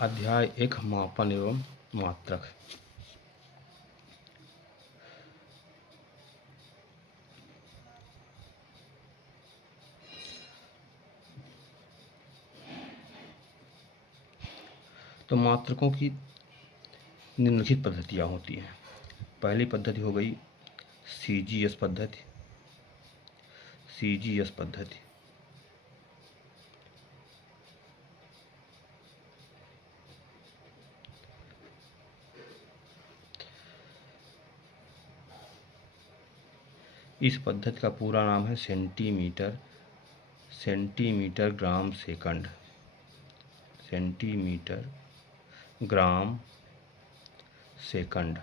अध्याय 1 मापन एवं मात्रक। तो मात्रकों की निम्नलिखित पद्धतियाँ होती हैं। पहली पद्धति हो गई सीजीएस पद्धति। सीजीएस पद्धति इस पद्धति का पूरा नाम है centimetre gram second. Centimetre gram second.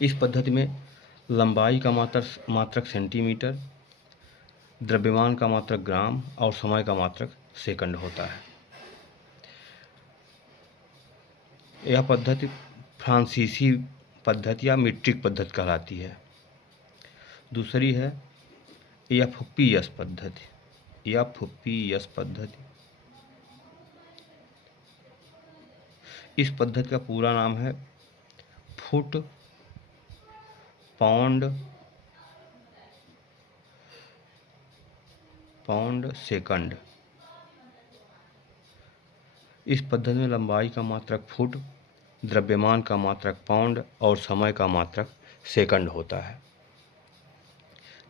इस पद्धति में लंबाई का मात्रक सेंटीमीटर, द्रव्यमान का मात्रक ग्राम और समय का मात्रक सेकंड होता है। यह पद्धति फ्रांसीसी पद्धति या मीट्रिक पद्धति कहलाती है। दूसरी है एफपीएस पद्धति। एफपीएस पद्धति इस पद्धति का पूरा नाम है फुट पाउंड सेकंड। इस पद्धति में लंबाई का मात्रक फुट, द्रव्यमान का मात्रक पाउंड और समय का मात्रक सेकंड होता है।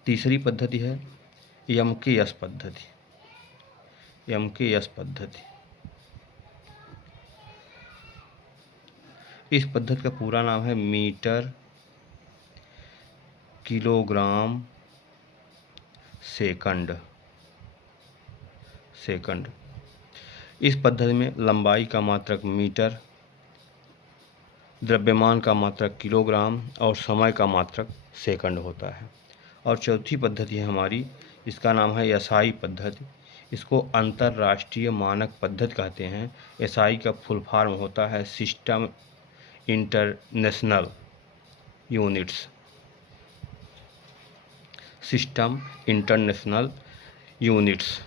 तीसरी पद्धति है एमकेएस पद्धति। एमकेएस पद्धति इस पद्धति का पूरा नाम है मीटर किलोग्राम सेकंड। इस पद्धति में लंबाई का मात्रक मीटर, द्रव्यमान का मात्रक किलोग्राम और समय का मात्रक सेकंड होता है। और चौथी पद्धति है हमारी, इसका नाम है एसआई पद्धति। इसको अंतर्राष्ट्रीय मानक पद्धति कहते हैं। एसआई का फुल फॉर्म होता है system international units. System international units.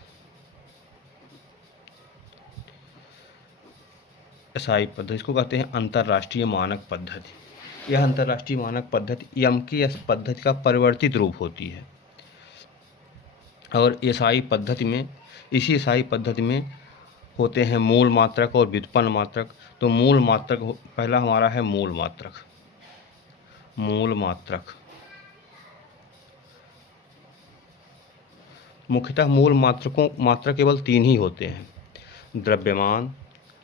SI पद्धति इसको कहते हैं अंतर्राष्ट्रीय मानक पद्धति। यह अंतर्राष्ट्रीय मानक पद्धति एमकेएस पद्धति का परिवर्तित रूप होती है। और एसआई पद्धति में, इसी एसआई पद्धति में होते हैं मूल मात्रक और व्युत्पन्न मात्रक। तो मूल मात्रक पहला हमारा है मूल मात्रक। मूल मात्रक मुख्यतः मूल मात्रक केवल 3 ही होते हैं, द्रव्यमान,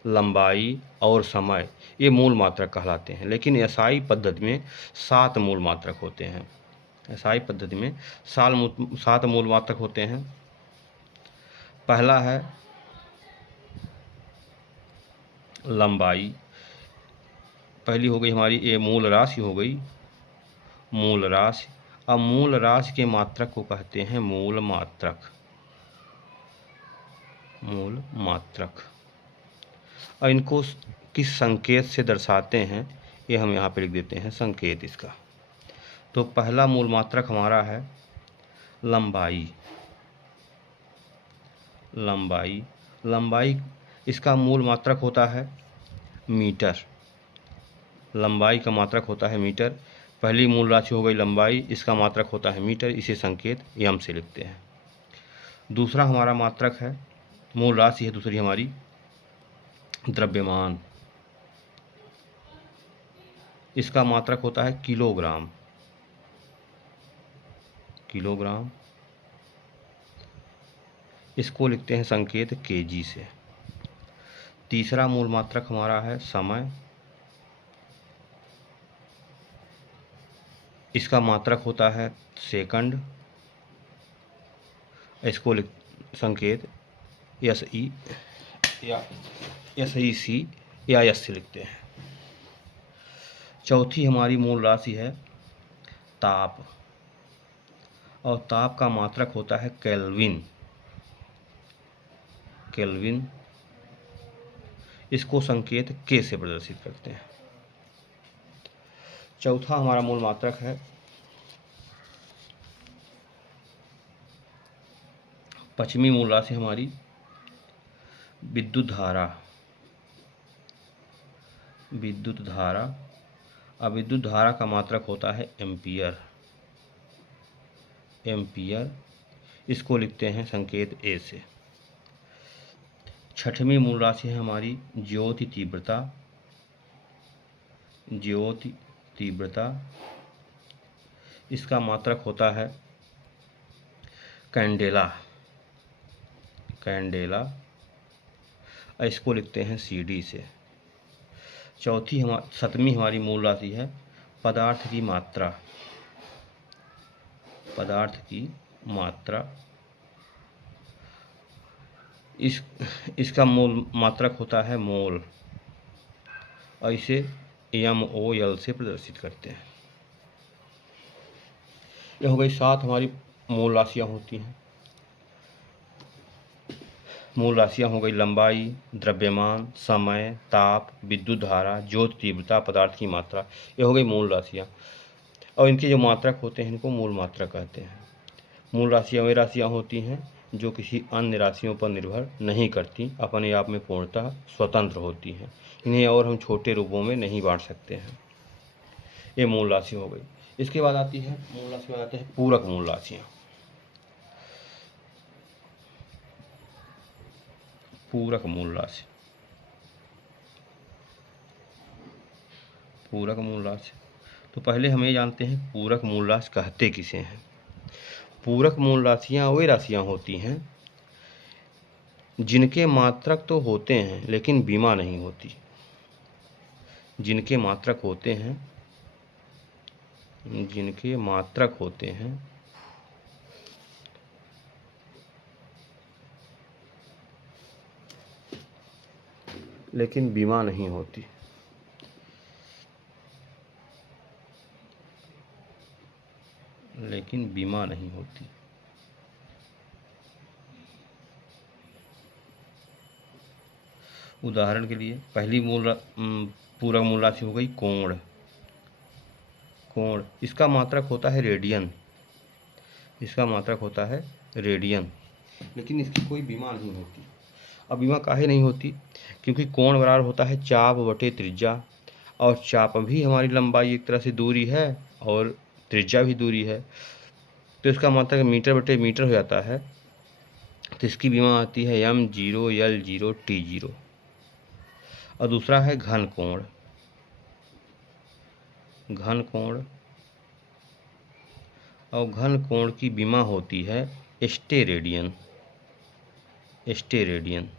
लंबाई और समय। ये मूल मात्रक कहलाते हैं। लेकिन एसआई पद्धति में 7 मूल मात्रक होते हैं। एसआई पद्धति में 7 मूल मात्रक होते हैं। पहला है लंबाई। पहली हो गई हमारी ये मूल राशि हो गई, मूल राशि। अब मूल राशि के मात्रक को कहते हैं मूल मात्रक। मूल मात्रक और इनको किस संकेत से दर्शाते हैं ये हम यहाँ पे लिख देते हैं संकेत इसका। तो पहला मूल मात्रक हमारा है लंबाई। लंबाई इसका मूल मात्रक होता है मीटर। लंबाई का मात्रक होता है मीटर। पहली मूल राशि हो गई लंबाई, इसका मात्रक होता है मीटर। इसे संकेत एम से लिखते हैं। दूसरा हमारा मात्रक है, मूल राशि है दूसरी हमारी, द्रव्यमान। इसका मात्रक होता है किलोग्राम। इसको लिखते हैं संकेत केजी से। तीसरा मूल मात्रक हमारा है समय। इसका मात्रक होता है सेकंड। इसको संकेत एसई या एसईसी या एस से लिखते हैं। चौथी हमारी मूल राशि है ताप, और ताप का मात्रक होता है केल्विन। इसको संकेत के से प्रदर्शित करते हैं। चौथा हमारा मूल मात्रक है पश्चिमी मूल राशि हमारी विद्युत धारा, विद्युत धारा। अब विद्युत धारा का मात्रक होता है एम्पियर, एम्पियर। इसको लिखते हैं संकेत ए से। छठवीं मूल राशि है हमारी ज्योति तीव्रता, ज्योति तीव्रता। इसका मात्रक होता है कैंडेला, कैंडेला। इसको लिखते हैं CD से। सातवीं हमारी मूल राशि है पदार्थ की मात्रा, पदार्थ की मात्रा। इसका मूल मात्रक होता है मोल, और इसे MOL से प्रदर्शित करते हैं। यह हो गई 7 हमारी मूल राशियाँ होती हैं। मूल राशियाँ हो गई लंबाई, द्रव्यमान, समय, ताप, विद्युत धारा, ज्योति तीव्रता, पदार्थ की मात्रा। ये हो गई मूल राशियाँ, और इनके जो मात्रक होते हैं इनको मूल मात्रक कहते हैं। मूल राशियाँ वे राशियाँ होती हैं जो किसी अन्य राशियों पर निर्भर नहीं करती, अपने आप में पूर्णतः स्वतंत्र होती हैं। इन्हें और हम छोटे रूपों में नहीं बांट सकते हैं। ये मूल राशि हो गई। इसके बाद आती है मूल राशि में आते हैं पूरक मूल राशियाँ। पूरक मूल राशि, पूरक मूल राशि। तो पहले हम ये जानते हैं पूरक मूल राशि कहते किसे हैं। पूरक मूल राशियाँ वे राशियाँ होती हैं जिनके मात्रक तो होते हैं लेकिन बीमा नहीं होती, जिनके मात्रक होते हैं, जिनके मात्रक होते हैं लेकिन बीमा नहीं होती, लेकिन बीमा नहीं होती। उदाहरण के लिए पहली पूरक मूल राशि हो गई कोण, कोण। इसका मात्रक होता है रेडियन, इसका मात्रक होता है रेडियन, लेकिन इसकी कोई बीमा नहीं होती। अब बीमा काहे नहीं होती? क्योंकि कोण बराबर होता है चाप बटे त्रिज्या, और चाप भी हमारी लंबाई एक तरह से दूरी है और त्रिज्या भी दूरी है, तो इसका मात्रक मीटर बटे मीटर हो जाता है। तो इसकी बीमा आती है M0 L0 T0। और दूसरा है घन कोण, घन कोण। और घन कोण की बीमा होती है स्टेरेडियन, स्टेरेडियन।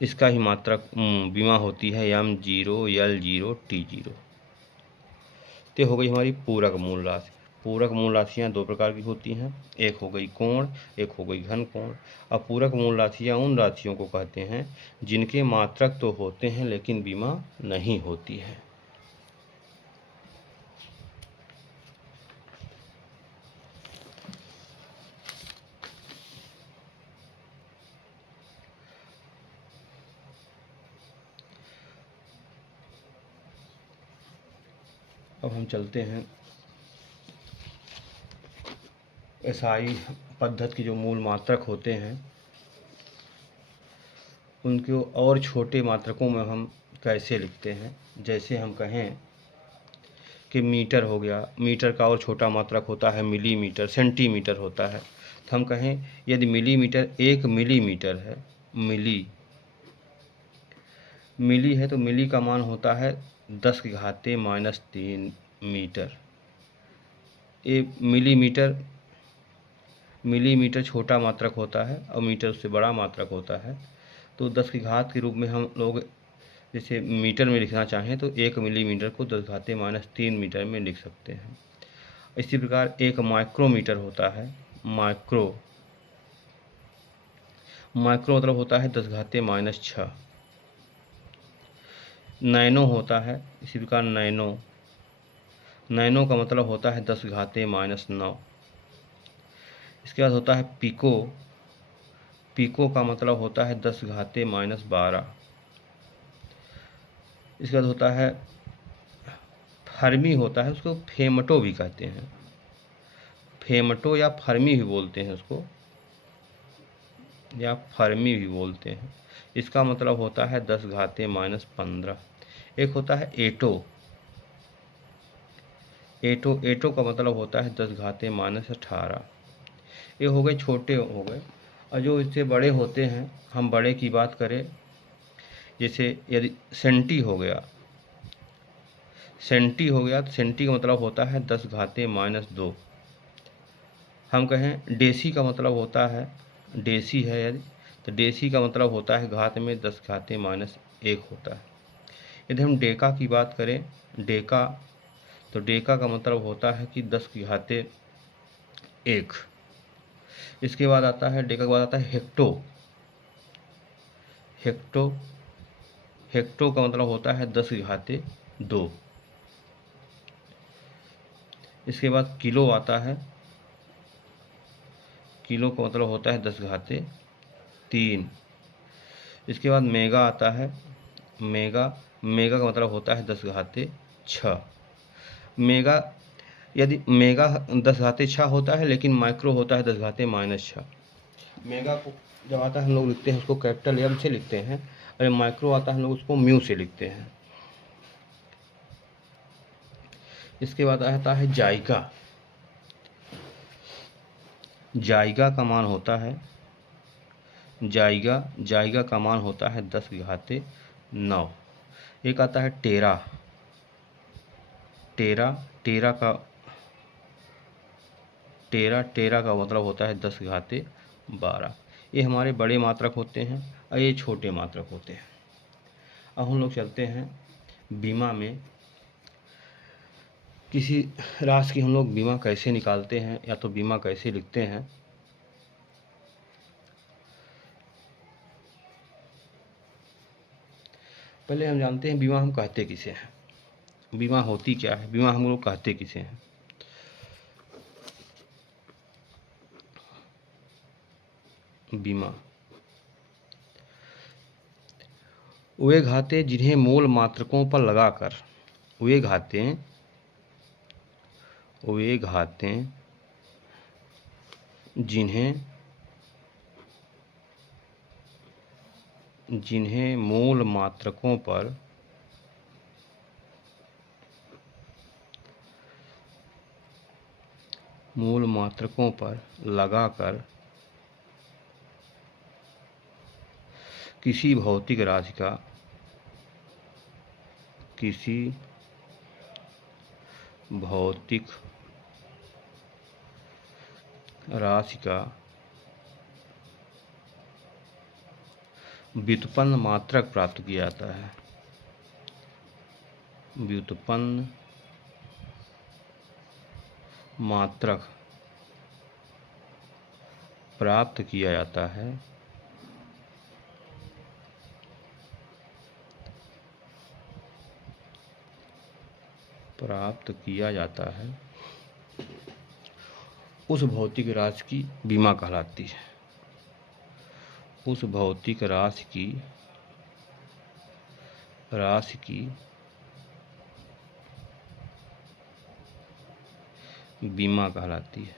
इसका ही मात्रक बीमा होती है M0 L0 T0। तो हो गई हमारी पूरक मूल राशि। पूरक मूल राशियाँ 2 प्रकार की होती हैं, एक हो गई कोण, एक हो गई घन कोण। अब पूरक मूल राशियाँ उन राशियों को कहते हैं जिनके मात्रक तो होते हैं लेकिन बीमा नहीं होती है। अब हम चलते हैं SI पद्धति के जो मूल मात्रक होते हैं उनको और छोटे मात्रकों में हम कैसे लिखते हैं। जैसे हम कहें कि मीटर हो गया, मीटर का और छोटा मात्रक होता है मिलीमीटर, सेंटीमीटर होता है। तो हम कहें यदि मिलीमीटर 1 मिलीमीटर है, मिली है तो मिली का मान होता है 10⁻³ मीटर। ये मिलीमीटर छोटा मात्रक होता है और मीटर उससे बड़ा मात्रक होता है। तो 10 की घात के रूप में हम लोग जैसे मीटर में लिखना चाहें तो 1 मिलीमीटर को 10⁻³ मीटर में लिख सकते हैं। इसी प्रकार एक माइक्रोमीटर होता है, माइक्रो मतलब होता है 10⁻⁶। नैनो होता है इसी प्रकार नैनो का मतलब होता है 10⁻⁹। इसके बाद होता है पिको का मतलब होता है 10⁻⁻12। इसके बाद होता है फर्मी होता है, उसको फेमटो भी कहते हैं, फेमटो या फर्मी भी बोलते हैं उसको। या फर्मी भी बोलते हैं। इसका मतलब होता है 10⁻⁻15। एक होता है एटो। एटो का मतलब होता है 10⁻18। ये हो गए, छोटे हो गए। और जो इससे बड़े होते हैं, हम बड़े की बात करें, जैसे यदि सेंटी हो गया, तो सेंटी का मतलब होता है 10⁻−2। हम कहें डेसी का मतलब होता है, डेसी है यदि, तो डेसी का मतलब होता है घात में 10⁻−1 होता है। यदि हम डेका की बात करें, डेका, तो डेका का मतलब होता है कि 10⁻1। इसके बाद आता है, डेका के बाद आता है हेक्टो। हेक्टो हेक्टो का मतलब होता है 10⁻2। इसके बाद किलो आता है। किलो का मतलब होता है 10⁻3। इसके बाद मेगा आता है। मेगा का मतलब होता है 10⁻6। मेगा, यदि मेगा 10⁻6 होता है, लेकिन माइक्रो होता है 10⁻−6। मेगा को जब आता है हम लोग लिखते हैं उसको कैपिटल एम से लिखते हैं, और माइक्रो आता है हम लोग उसको म्यू से लिखते हैं। इसके बाद आता है जाइका। जाइगा का मान होता है, जाइगा का मान होता है 10⁻9। एक आता है टेरा। टेरा टेरा का टेरा का मतलब होता है 10⁻12। ये हमारे बड़े मात्रक होते हैं और ये छोटे मात्रक होते हैं। अब हम लोग चलते हैं बीमा में। किसी राशि की हम लोग बीमा कैसे निकालते हैं, या तो बीमा कैसे लिखते हैं। पहले हम जानते हैं बीमा हम कहते किसे हैं, बीमा होती क्या है, बीमा हम लोग कहते किसे हैं। बीमा वे घाते जिन्हें मूल मात्रकों पर लगाकर, वे घाते जिन्हें मूल मात्रकों पर लगाकर किसी भौतिक राशि का व्युत्पन्न मात्रक प्राप्त किया जाता है। व्युत्पन्न मात्रक प्राप्त किया जाता है। उस भौतिक राशि की बीमा कहलाती है। उस भौतिक राशि की बीमा कहलाती है।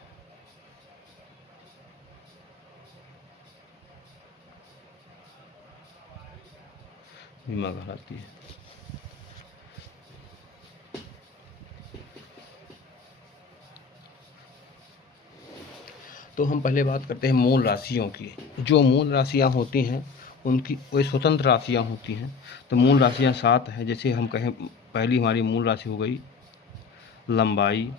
तो हम पहले बात करते हैं मूल राशियों की। जो मूल राशियां होती हैं उनकी वे स्वतंत्र राशियां होती हैं। तो मूल राशियां 7 हैं। जैसे हम कहें, पहली हमारी मूल राशि हो गई लंबाई।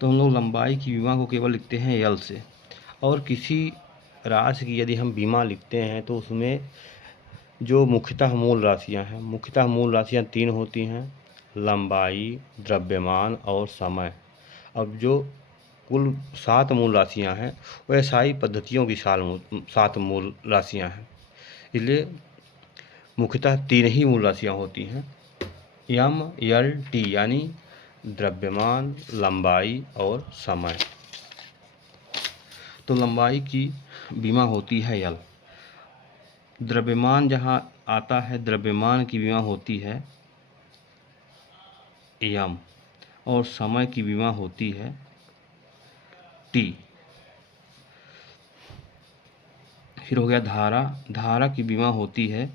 तो हम लोग लंबाई की बीमा को केवल लिखते हैं यल से। और किसी राशि की यदि हम बीमा लिखते हैं तो उसमें जो मुख्यतः मूल राशियां 3 होती हैं, लंबाई, द्रव्यमान और समय। अब जो कुल 7 मूल राशियां हैं वह SI पद्धतियों की 7 मूल राशियां हैं। इसलिए मुख्यतः 3 ही मूल राशियां होती हैं, MLT, यानी द्रव्यमान, लंबाई और समय। तो लंबाई की बीमा होती है यल। द्रव्यमान जहाँ आता है, द्रव्यमान की बीमा होती है M, और समय की बीमा होती है T। फिर हो गया धारा। धारा की विमा होती है,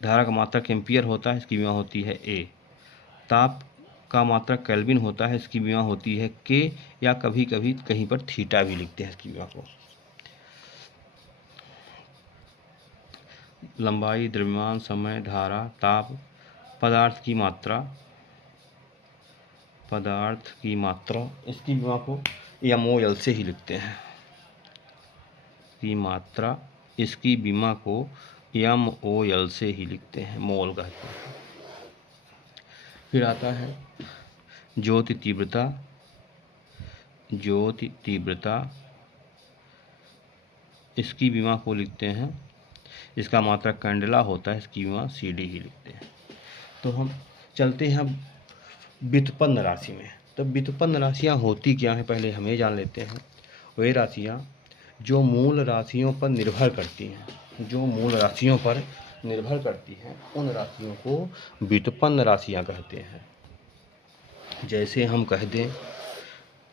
धारा का मात्रक एम्पियर होता है, इसकी विमा होती है ए। ताप का मात्रक केल्विन होता है, इसकी विमा होती है के, या कभी कभी कहीं पर थीटा भी लिखते हैं इसकी विमा को। लंबाई, द्रव्यमान, समय, धारा, ताप, पदार्थ की मात्रा, पदार्थ की मात्रा, इसकी विमा को MOL से ही लिखते हैं। की मात्रा, इसकी विमा को MOL से ही लिखते हैं, मोल कहते हैं। फिर आता है ज्योति तीव्रता। ज्योति तीव्रता, इसकी विमा को लिखते हैं, इसका मात्रक कैंडेला होता है, इसकी विमा CD ही लिखते हैं। तो हम चलते हैं व्युत्पन्न राशि में। तो व्युत्पन्न राशियाँ होती क्या हैं, पहले हम ये जान लेते हैं। वे राशियाँ जो मूल राशियों पर निर्भर करती हैं, जो मूल राशियों पर निर्भर करती हैं, उन राशियों को व्युत्पन्न राशियाँ कहते हैं। जैसे हम कह दें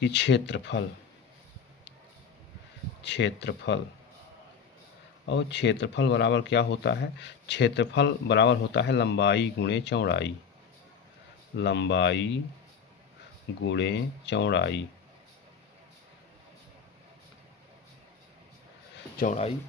कि क्षेत्रफल, क्षेत्रफल, और क्षेत्रफल बराबर क्या होता है, क्षेत्रफल बराबर होता है लंबाई गुणे चौड़ाई, लंबाई गुणे चौड़ाई, चौड़ाई।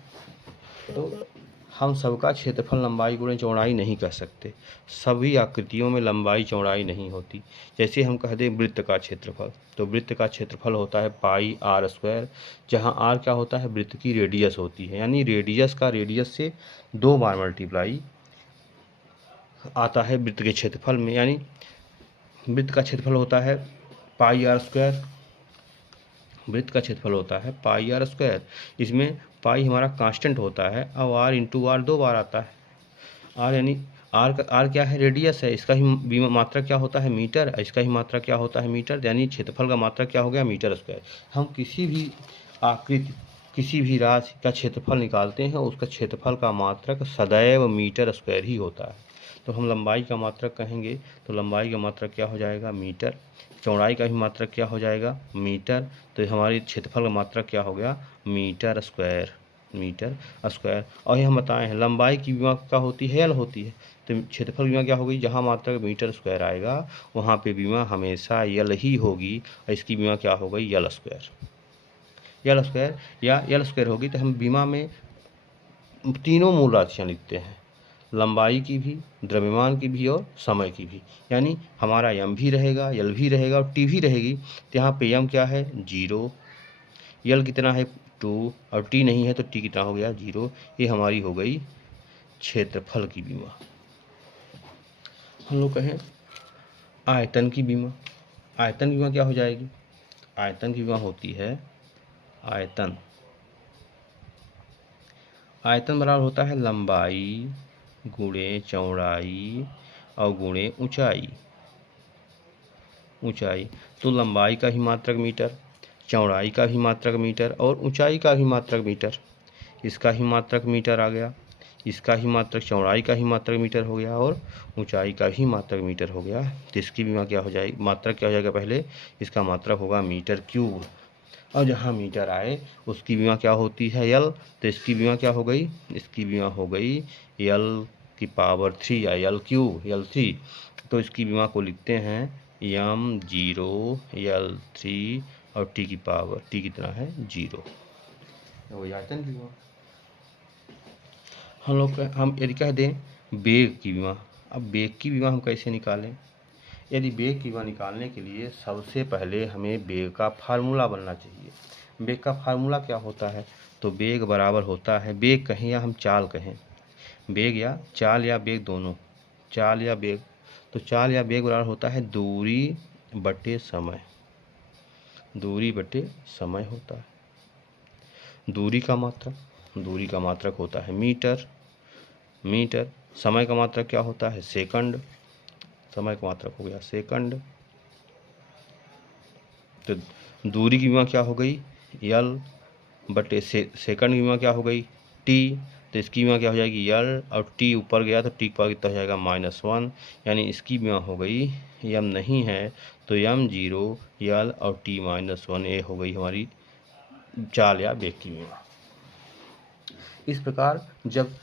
तो हम सबका क्षेत्रफल लंबाई गुणे चौड़ाई नहीं कह सकते, सभी आकृतियों में लंबाई चौड़ाई नहीं होती। जैसे हम कह दें वृत्त का क्षेत्रफल, तो वृत्त का क्षेत्रफल होता है πr², जहाँ r क्या होता है, वृत्त की रेडियस होती है, यानी रेडियस का रेडियस से 2 बार मल्टीप्लाई आता है वृत्त के क्षेत्रफल में, यानी वृत्त का क्षेत्रफल होता है πr², वृत्त का क्षेत्रफल होता है πr²। इसमें पाई हमारा कांस्टेंट होता है, अब r इंटू आर 2 बार आता है। r यानी r क्या है, रेडियस है, इसका ही मात्रा क्या होता है, मीटर, इसका ही मात्रा क्या होता है, मीटर, यानी क्षेत्रफल का मात्रा क्या हो गया, मीटर²। हम किसी भी आकृति, किसी भी राशि का क्षेत्रफल निकालते हैं, उसका क्षेत्रफल का मात्रक सदैव मीटर² ही होता है। तो हम लंबाई का मात्रक कहेंगे तो लंबाई का मात्रक क्या हो जाएगा, मीटर। चौड़ाई का भी मात्रक क्या हो जाएगा, मीटर। तो हमारी क्षेत्रफल का मात्रक क्या हो गया, मीटर², मीटर²। और ये हम बताए हैं लंबाई की विमा क्या होती है, एल होती है। तो क्षेत्रफल विमा क्या होगी, जहाँ मात्रक मीटर² आएगा वहाँ पे विमा हमेशा एल ही होगी, और इसकी विमा क्या हो गई, एल², या एल² होगी। तो हम विमा में तीनों मूल राशियाँ लिखते हैं, लंबाई की भी, द्रव्यमान की भी और समय की भी। यानी हमारा m भी रहेगा, l भी रहेगा और t भी रहेगी। तो यहाँ पे m क्या है, 0, l कितना है, 2, और t नहीं है तो t कितना हो गया, 0। ये हमारी हो गई क्षेत्रफल की बीमा। हम लोग कहें आयतन की बीमा। आयतन बीमा क्या हो जाएगी, आयतन की बीमा होती है आयतन। आयतन बराबर होता है लंबाई गुणे चौड़ाई और गुणे ऊंचाई, ऊंचाई। तो लंबाई का ही मात्रक मीटर, चौड़ाई का भी मात्रक मीटर और ऊंचाई का भी मात्रक मीटर। इसका ही मात्रक मीटर आ गया, इसका ही मात्रक, चौड़ाई का ही मात्रक मीटर हो गया और ऊंचाई का भी मात्रक मीटर हो गया। तो इसकी भी क्या हो जाएगी, मात्रक क्या हो जाएगा, पहले इसका मात्रक होगा मीटर³। और जहाँ मीटर आए उसकी बीमा क्या होती है, l। तो इसकी बीमा क्या हो गई, इसकी बीमा हो गई l³ या l3। तो इसकी बीमा को लिखते हैं m0 l3 और t कितना है, 0। वही आयतन की बीमा। हम यदि कह दें वेग की बीमा। अब वेग की बीमा हम कैसे निकालें, यदि वेग की बीमा निकालने के लिए सबसे पहले हमें वेग का फार्मूला बनना चाहिए। वेग का फार्मूला क्या होता है, तो वेग बराबर होता है, वेग कहें या हम चाल कहें, वेग या चाल या वेग दोनों, चाल या वेग। तो चाल या वेग बराबर होता है दूरी बटे समय, दूरी बटे समय होता है। दूरी का मात्रक होता है मीटर, समय का मात्रक क्या होता है, सेकंड, समय का मात्रक हो गया सेकंड। तो दूरी की बीमा क्या हो गई, l बटे सेकंड की बीमा क्या हो गई, t। तो इसकी बीमा क्या हो जाएगी, l, और t ऊपर गया तो t का कितना हो जाएगा, -1। यानी इसकी बीमा हो गई, m नहीं है तो m0 l और t-1, ये हो गई हमारी चाल या वेग की बीमा। इस प्रकार जब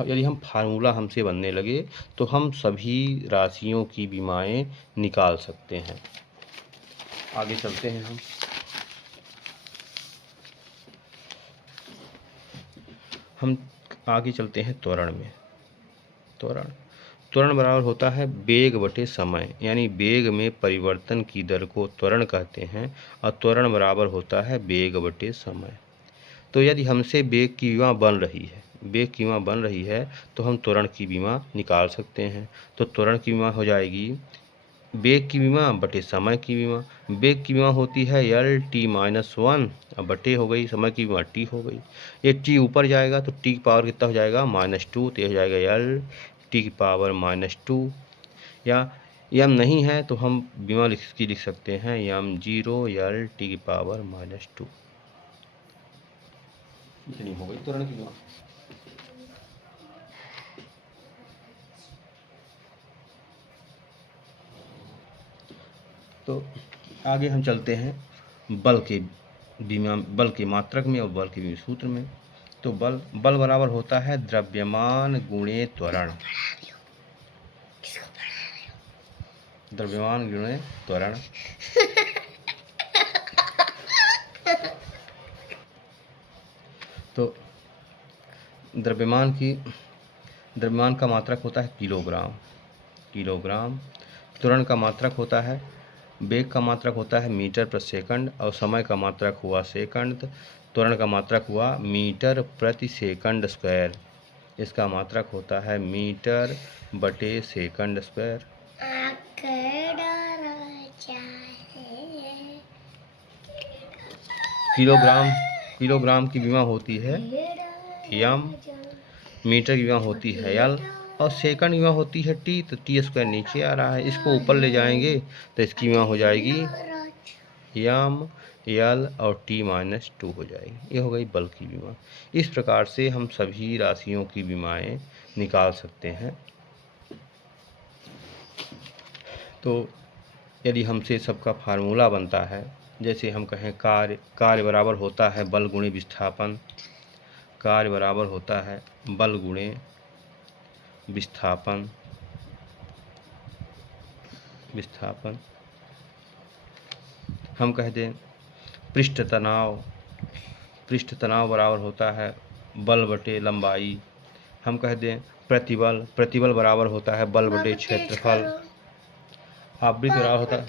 यदि हम फार्मूला हमसे बनने लगे तो हम सभी राशियों की विमाएं निकाल सकते हैं। आगे चलते हैं हम आगे चलते हैं त्वरण में। त्वरण बराबर होता है वेग बटे समय, यानी वेग में परिवर्तन की दर को त्वरण कहते हैं और त्वरण बराबर होता है वेग बटे समय। तो यदि हमसे वेग की विमा बन रही है तो हम त्वरण की विमा निकाल सकते हैं। तो त्वरण की विमा हो जाएगी वेग की विमा बटे समय की विमा। वेग की विमा होती है एल टी माइनस 1, अब बटे हो गई समय की विमा टी हो गई। ये टी ऊपर जाएगा तो टी की पावर कितना हो जाएगा -2, तो ये हो जाएगा एल टी की पावर -2। या यम नहीं है तो हम विमा लिख सकते हैं यम 0 एल टी की पावर -2। इतनी हो गई त्वरण की विमा। तो आगे हम चलते हैं बल के मात्रक में और बल के सूत्र में। तो बल बराबर होता है द्रव्यमान गुणे त्वरण। द्रव्यमान गुणे त्वरण। तो द्रव्यमान का मात्रक होता है किलोग्राम। त्वरण का मात्रक होता है, वेग का मात्रक होता है मीटर प्रति सेकंड और समय का मात्रक हुआ सेकंड। त्वरण का मात्रक हुआ मीटर प्रति सेकंड स्क्वायर। इसका मात्रक होता है मीटर बटे सेकंड स्क्वायर। किलोग्राम की विमा होती है यम, मीटर की विमा होती है एल और सेकंड की विमा होती है टी। तो टी स्क्वायर नीचे आ रहा है, इसको ऊपर ले जाएंगे तो इसकी विमा हो जाएगी यम एल और टी -2 हो जाएगी। ये हो गई बल की विमा। इस प्रकार से हम सभी राशियों की विमाएं निकाल सकते हैं। तो यदि हमसे सबका फार्मूला बनता है, जैसे हम कहें कार्य बराबर होता है बल गुणे विस्थापन। कार्य बराबर होता है बल गुणे विस्थापन। हम कह दें पृष्ठ तनाव बराबर होता है बल बटे लंबाई। हम कह दें प्रतिबल बराबर होता है बल बटे क्षेत्रफल। आवृत्ति बराबर होता है